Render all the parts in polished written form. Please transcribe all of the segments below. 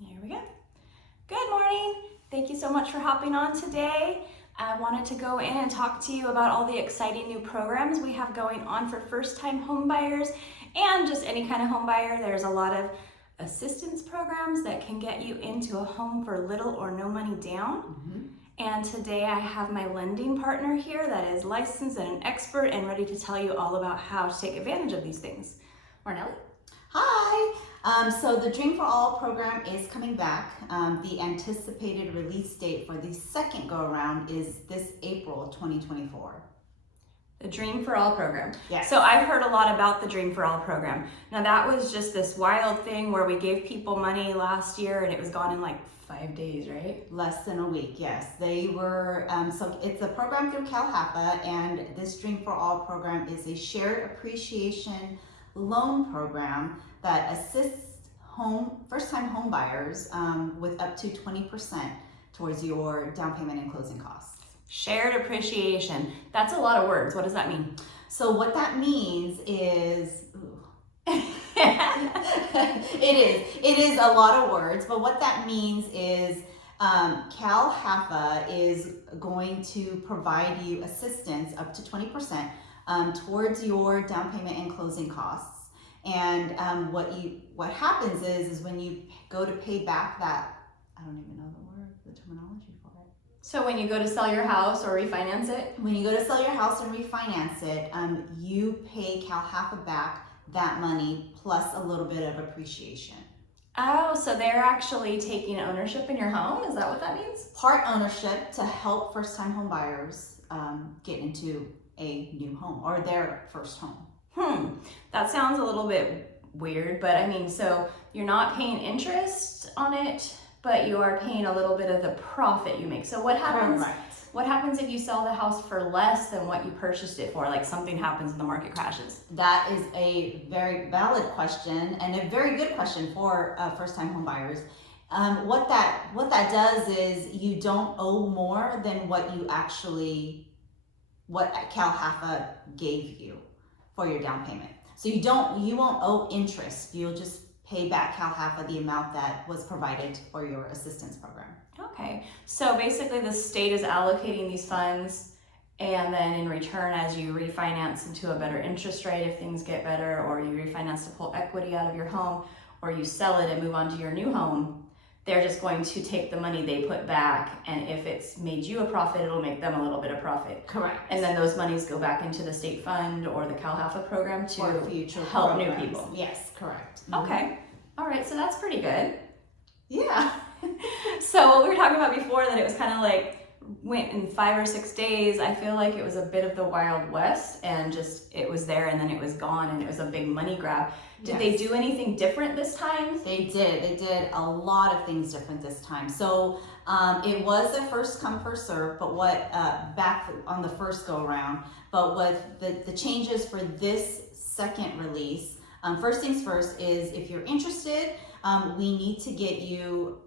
There we go. Good morning. Thank you so much for hopping on today. I wanted to go in and talk to you about all the exciting new programs we have going on for first-time home buyers and just any kind of home buyer. There's a lot of assistance programs that can get you into a home for little or no money down. And today I have my lending partner here that is licensed and an expert and ready to tell you all about how to take advantage of these things. Marnelli? Hi. So the Dream for All program is coming back. The anticipated release date for the second go around is this April 2024. The Dream for All program. Yes. So I've heard a lot about the Dream for All program. Now that was just this wild thing where we gave people money last year and it was gone in like 5 days, right? Less than a week, yes. They were, so it's a program through CalHAPA, and this Dream for All program is a shared appreciation loan program that assists first-time home buyers with up to 20% towards your down payment and closing costs. Shared appreciation. That's a lot of words. What does that mean? So what that means is, it is a lot of words, but what that means is CalHAPA is going to provide you assistance up to 20% towards your down payment and closing costs. And what happens is when you go to pay back that, I don't even know the terminology for it. So when you go to sell your house or refinance it? When you go to sell your house and refinance it, you pay CalHAPA back that money plus a little bit of appreciation. Oh, so they're actually taking ownership in your home? Is that what that means? Part ownership to help first-time home buyers get into a new home or their first home. That sounds a little bit weird, but I mean, so you're not paying interest on it, but you are paying a little bit of the profit you make. So what happens? Correct. What happens if you sell the house for less than what you purchased it for? Like something happens and the market crashes. That is a very valid question and a very good question for first-time home buyers. What that does is you don't owe more than what CalHAPA gave you for your down payment. So you won't owe interest. You'll just pay back CalHAPA the amount that was provided for your assistance program. Okay, so basically the state is allocating these funds, and then in return, as you refinance into a better interest rate, if things get better, or you refinance to pull equity out of your home, or you sell it and move on to your new home, they're just going to take the money they put back, and if it's made you a profit, it'll make them a little bit of profit. Correct. And then those monies go back into the state fund or the CalHAPA program to help programs. new people. Yes, correct. Okay, all right, so that's pretty good. Yeah. So what we were talking about before, that it was kind of like went in 5 or 6 days. I feel like it was a bit of the Wild West, and just it was there and then it was gone, and it was a big money grab. Did they do anything different this time? They did a lot of things different this time. So it was a first come first serve, but back on the first go around, but with the changes for this second release, first things first is if you're interested, we need to get you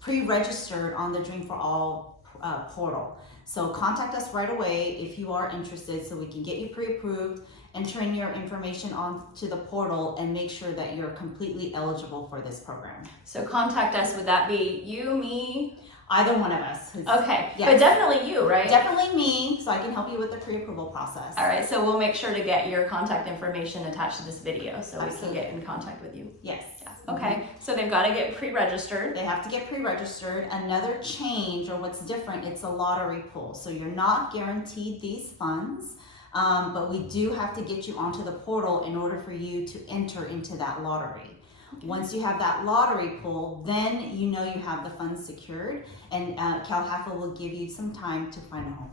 pre-registered on the Dream for All portal. So contact us right away if you are interested, so we can get you pre-approved, enter in your information onto the portal, and make sure that you're completely eligible for this program. So contact us. Would that be you, me? Either one of us. Okay, yes. But definitely you, right? Definitely me, so I can help you with the pre-approval process. All right, so we'll make sure to get your contact information attached to this video so Absolutely. we can get in contact with you. Yes. Okay, so they've got to get pre-registered. They have to get pre-registered. Another change, or what's different, it's a lottery pool. So you're not guaranteed these funds, but we do have to get you onto the portal in order for you to enter into that lottery. Okay. Once you have that lottery pool, then you know you have the funds secured, and CalHAPA will give you some time to find a home.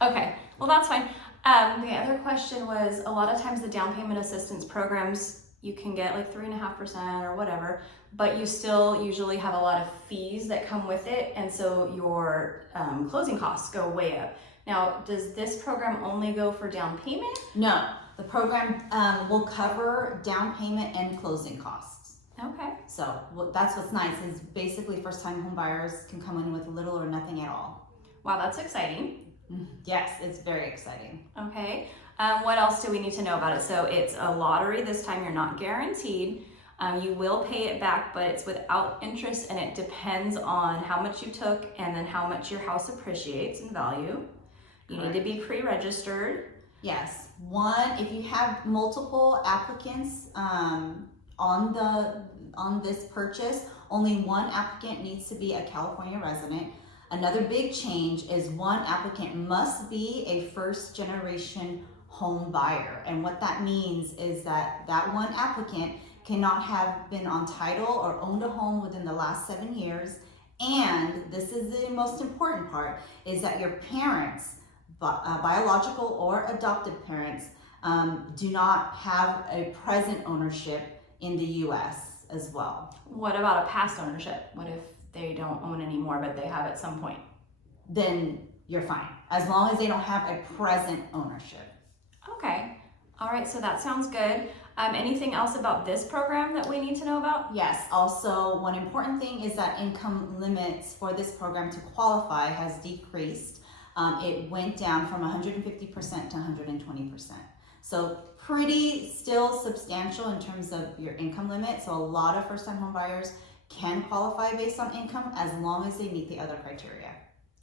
Okay, well that's fine. The other question was, a lot of times the down payment assistance programs, you can get like 3.5% or whatever, but you still usually have a lot of fees that come with it, and so your closing costs go way up. Now, does this program only go for down payment? No, the program will cover down payment and closing costs. Okay. So that's what's nice, is basically first-time home buyers can come in with little or nothing at all. Wow, that's exciting. Yes, it's very exciting. Okay. What else do we need to know about it? So it's a lottery this time. You're not guaranteed. You will pay it back, but it's without interest, and it depends on how much you took and then how much your house appreciates in value. You need to be pre-registered. Yes. If you have multiple applicants on this purchase, only one applicant needs to be a California resident. Another big change is one applicant must be a first-generation home buyer. And what that means is that one applicant cannot have been on title or owned a home within the last 7 years. And this is the most important part, is that your parents, biological or adopted parents, do not have a present ownership in the US as well. What about a past ownership? What if they don't own anymore, but they have at some point? Then you're fine, as long as they don't have a present ownership. Okay. All right, so that sounds good. Anything else about this program that we need to know about? Yes, also one important thing is that income limits for this program to qualify has decreased. It went down from 150% to 120%. So pretty still substantial in terms of your income limit. So a lot of first-time home buyers can qualify based on income as long as they meet the other criteria.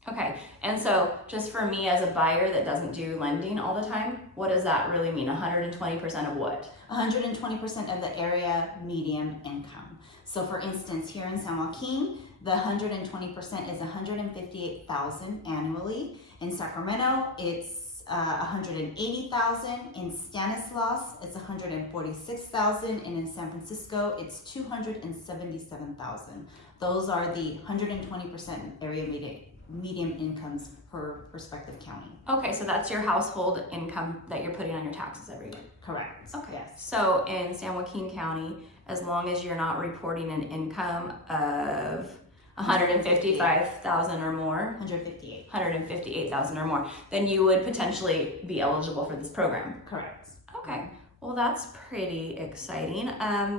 Okay, and so just for me as a buyer that doesn't do lending all the time, what does that really mean? 120% of what? 120% of the area median income. So for instance, here in San Joaquin, the 120% is 158,000 annually. In Sacramento, it's 180,000. In Stanislaus, it's 146,000, and in San Francisco, it's 277,000. Those are the 120% area median incomes per respective county. Okay, so that's your household income that you're putting on your taxes every year. Correct. Okay. Yes. So in San Joaquin County, as long as you're not reporting an income of 155,000 or more, 158,000 or more, then you would potentially be eligible for this program. Correct. Okay. Well, that's pretty exciting.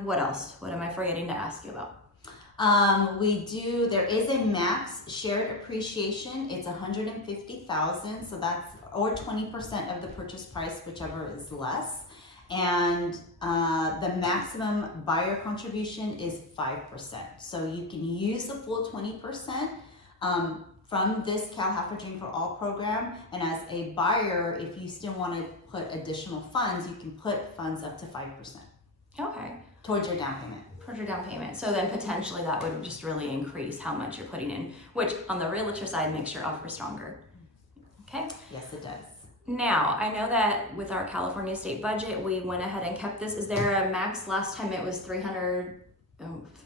What else? What am I forgetting to ask you about? There is a max shared appreciation. It's 150,000, so that's, or 20% of the purchase price, whichever is less. And the maximum buyer contribution is 5%. So you can use the full 20% from this Cal Half a Dream for All program. And as a buyer, if you still want to put additional funds, you can put funds up to 5%. Okay. Towards your down payment. Towards your down payment. So then potentially that would just really increase how much you're putting in, which on the realtor side makes your offer stronger. Okay? Yes, it does. Now, I know that with our California state budget, we went ahead and kept this. Is there a max? Last time it was 300,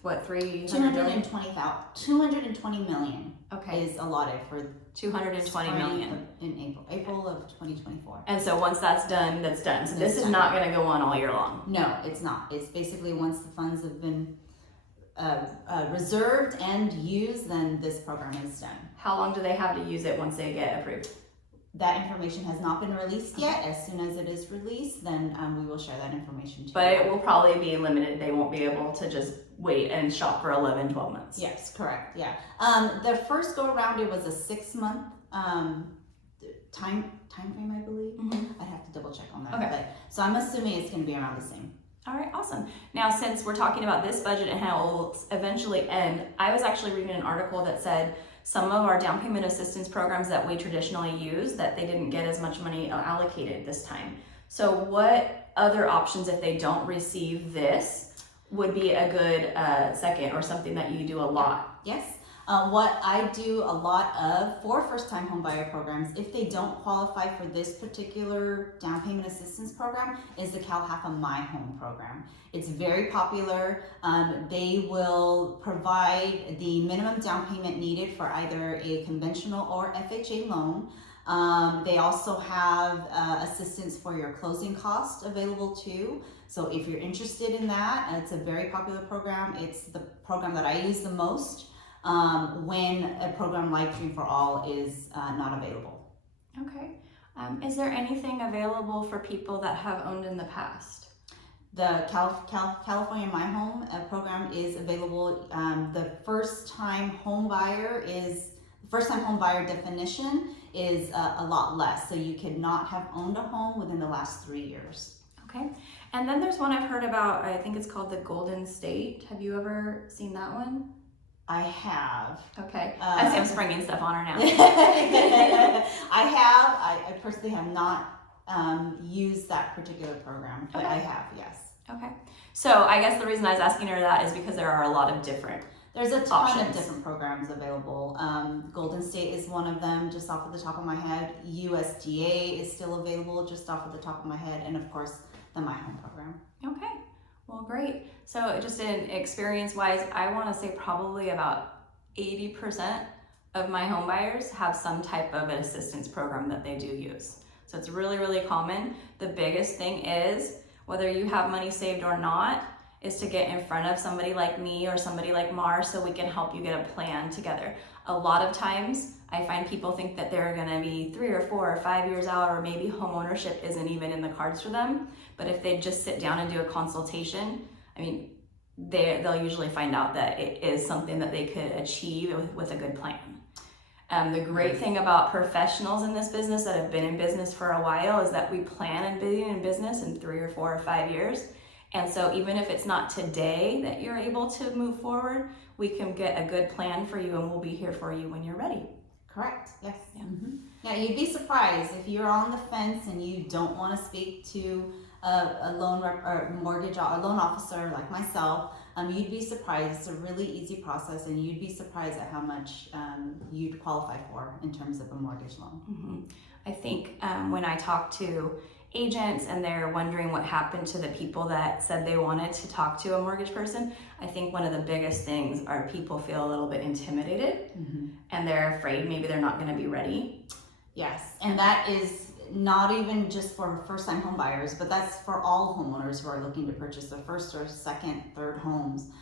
what, 220 million. Okay. Is allotted for 220 million. In April of 2024. And so once that's done, that's done. So this is not going to go on all year long. No, it's not. It's basically once the funds have been reserved and used, then this program is done. How long do they have to use it once they get approved? That information has not been released yet. As soon as it is released, then we will share that information to But you. it will probably be limited. They won't be able to just wait and shop for 11, 12 months. Yes, correct. Yeah. The first go around, it was a 6-month time frame, I believe. Mm-hmm. I'd have to double check on that. Okay. But, so I'm assuming it's going to be around the same. All right, awesome. Now, since we're talking about this budget and how it will eventually end, I was actually reading an article that said some of our down payment assistance programs that we traditionally use, that they didn't get as much money allocated this time. So what other options, if they don't receive this, would be a good second, or something that you do a lot? Yes. What I do a lot of for first-time home buyer programs, if they don't qualify for this particular down payment assistance program, is the Cal Half a My Home program. It's very popular. They will provide the minimum down payment needed for either a conventional or FHA loan. They also have assistance for your closing costs available too. So if you're interested in that, it's a very popular program. It's the program that I use the most when a program like Dream for All is not available. Okay. Is there anything available for people that have owned in the past? The California My Home program is available. The first-time home buyer definition is a lot less. So you could not have owned a home within the last 3 years. Okay. And then there's one I've heard about, I think it's called the Golden State. Have you ever seen that one? I have. Okay. I see I'm springing stuff on her now. I have. I personally have not used that particular program, but Okay. I have, yes. Okay. So I guess the reason I was asking her that is because there are a lot of different There's a ton options. of different programs available. Golden State is one of them, just off of the top of my head. USDA is still available, just off of the top of my head, and of course, the My Home program. Okay. Well, great. So just in experience-wise, I want to say probably about 80% of my home buyers have some type of an assistance program that they do use. So it's really, really common. The biggest thing is, whether you have money saved or not, is to get in front of somebody like me or somebody like Mar so we can help you get a plan together. A lot of times I find people think that they're gonna be 3 or 4 or 5 years out, or maybe home ownership isn't even in the cards for them. But if they just sit down and do a consultation, I mean, they'll usually find out that it is something that they could achieve with a good plan. The great thing about professionals in this business that have been in business for a while is that we plan on being in business in 3 or 4 or 5 years. And so even if it's not today that you're able to move forward, we can get a good plan for you and we'll be here for you when you're ready. Correct, yes. Yeah. Mm-hmm. Yeah, you'd be surprised if you're on the fence and you don't want to speak to a loan or mortgage or loan officer like myself. You'd be surprised. It's a really easy process, and you'd be surprised at how much you'd qualify for in terms of a mortgage loan. Mm-hmm. I think when I talk to agents and they're wondering what happened to the people that said they wanted to talk to a mortgage person, I think one of the biggest things are people feel a little bit intimidated, and they're afraid maybe they're not going to be ready. Yes, and that is not even just for first-time home buyers, but that's for all homeowners who are looking to purchase their first or second, third homes.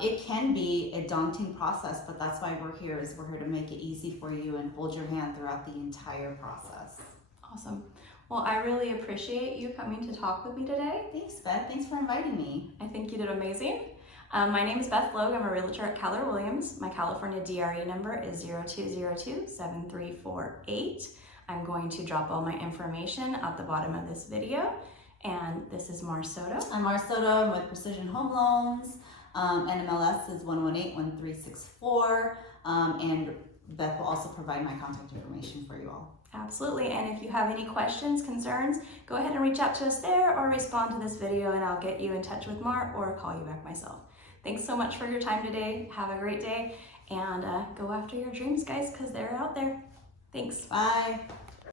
It can be a daunting process, but that's why we're here to make it easy for you and hold your hand throughout the entire process. Awesome. Well, I really appreciate you coming to talk with me today. Thanks, Beth. Thanks for inviting me. I think you did amazing. My name is Beth Logue. I'm a realtor at Keller Williams. My California DRE number is 0202-7348. I'm going to drop all my information at the bottom of this video. And this is Soto. I'm Soto. I'm with Precision Home Loans. NMLS is 1181364. And Beth will also provide my contact information for you all. Absolutely. And if you have any questions, concerns, go ahead and reach out to us there or respond to this video and I'll get you in touch with Mar or call you back myself. Thanks so much for your time today. Have a great day and go after your dreams, guys, because they're out there. Thanks. Bye.